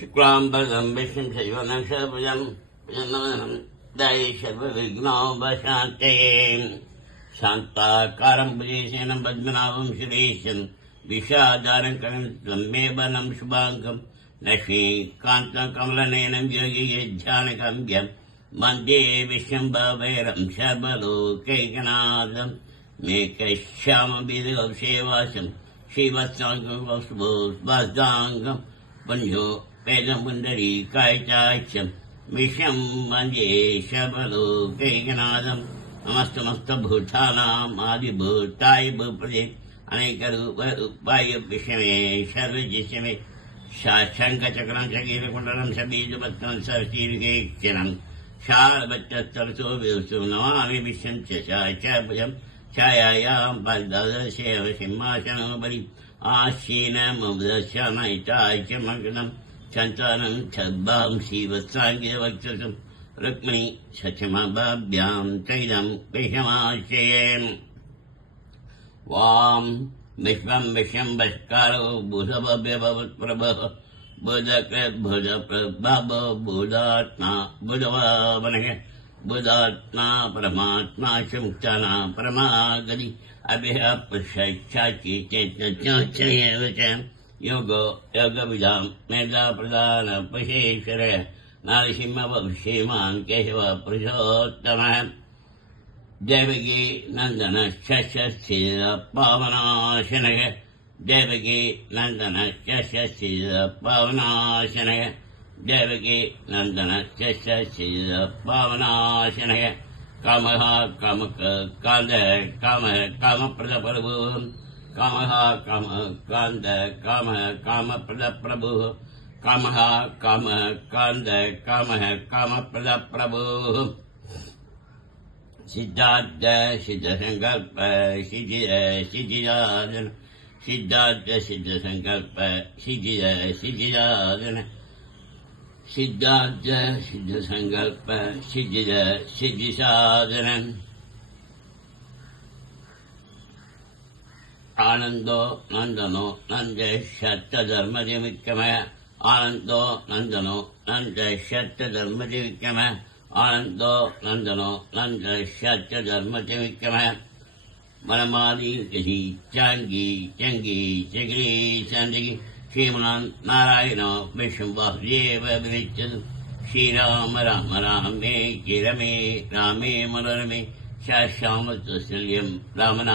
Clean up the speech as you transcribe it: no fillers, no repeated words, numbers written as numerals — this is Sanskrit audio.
शुक्लाम्बरधरं विष्णुं शशिवर्णं शतभुजं प्रसन्नवदनं ध्यायेत् सर्वविघ्नोपशान्तये शान्ताकारं भुजगशयनं पद्मनाभं सुरेशं विषादारं कविं शुभाङ्गं लक्ष्मीकान्तं कमलनयनं योगिध्यानगम्यं वन्दे विष्णुं सर्वलोकैकनाथं मेघश्यामविदुसेवासं श्रीवत्साङ्गं वन्यो वेदं पुण्डरीकायचाख्यं विष्णुं वन्दे सर्वलोकैकनाथं नमस्तमस्तभूतानाम् आदिभूताय भूपते अनेकरूपाय विष्णवे सर्वजिष्णवे शाशङ्खचक्रं शकीलकुण्डलं सबीजपत्रं सरसीर्घेक्षणं शालभट्टस्तरसो विदुषो नमामि विष्णुं च शाचाभुजं छायायां पद्मदशेव सिंहासनोपरि आसीनमुदशनैताय च मग्नं सन्तानं छद्भां श्रीवत्साङ्गिवक्षसं रुक्मिणी सचमभाभ्यां तैलं विषमाश्रयेन् वां विश्वं विश्वम्भस्कारो बुधभव्यभवत्प्रभः बुधकृद्भुजप्रभव बुधात्मा बुधवावनः बुधात्मा परमात्मा च मुक्ताना परमागति अभ्यपुरुषाचेतनचेव च योगो योगविदां मेधाप्रधान पशेश्वर नारसिंहवंशीमान् केशव पुरुषोत्तमः देवकी नन्दनश्चिरपावनाशनः देवकी नन्दनश्चिरपावनाशनः देवकी नन्दनश्चिरपावनाशनः कामः कामकान्दः कामः कामप्रदप्रभुः कामः कामकान्दः कामः कामप्रदप्रभुः कामः कामकान्दः कामः कामप्रदप्रभुः सिद्धार्थ सिद्धसंकल्प सिद्धिराधन सिद्धार्थ सिद्धसंकल्प सिद्धिराधन सिद्धार्थ सिद्धसंकल्प सिद्धिसाधन आनंदो नंदनो नंद शतधर्मदिविक्रमः आनंदो नंदनो नंद शतधर्मदिविक्रमः आनंदो नंदनो नंद शतधर्मदिविक्रमः मनमादि गति चांगी चंगी चगरी चंदगी श्रीमनान् नारायणो विष्णुवासुदेव विरिच्यतु श्रीराम राम रामे रमे रामे मनोरमे शाश्यामतुल्यं रामनाम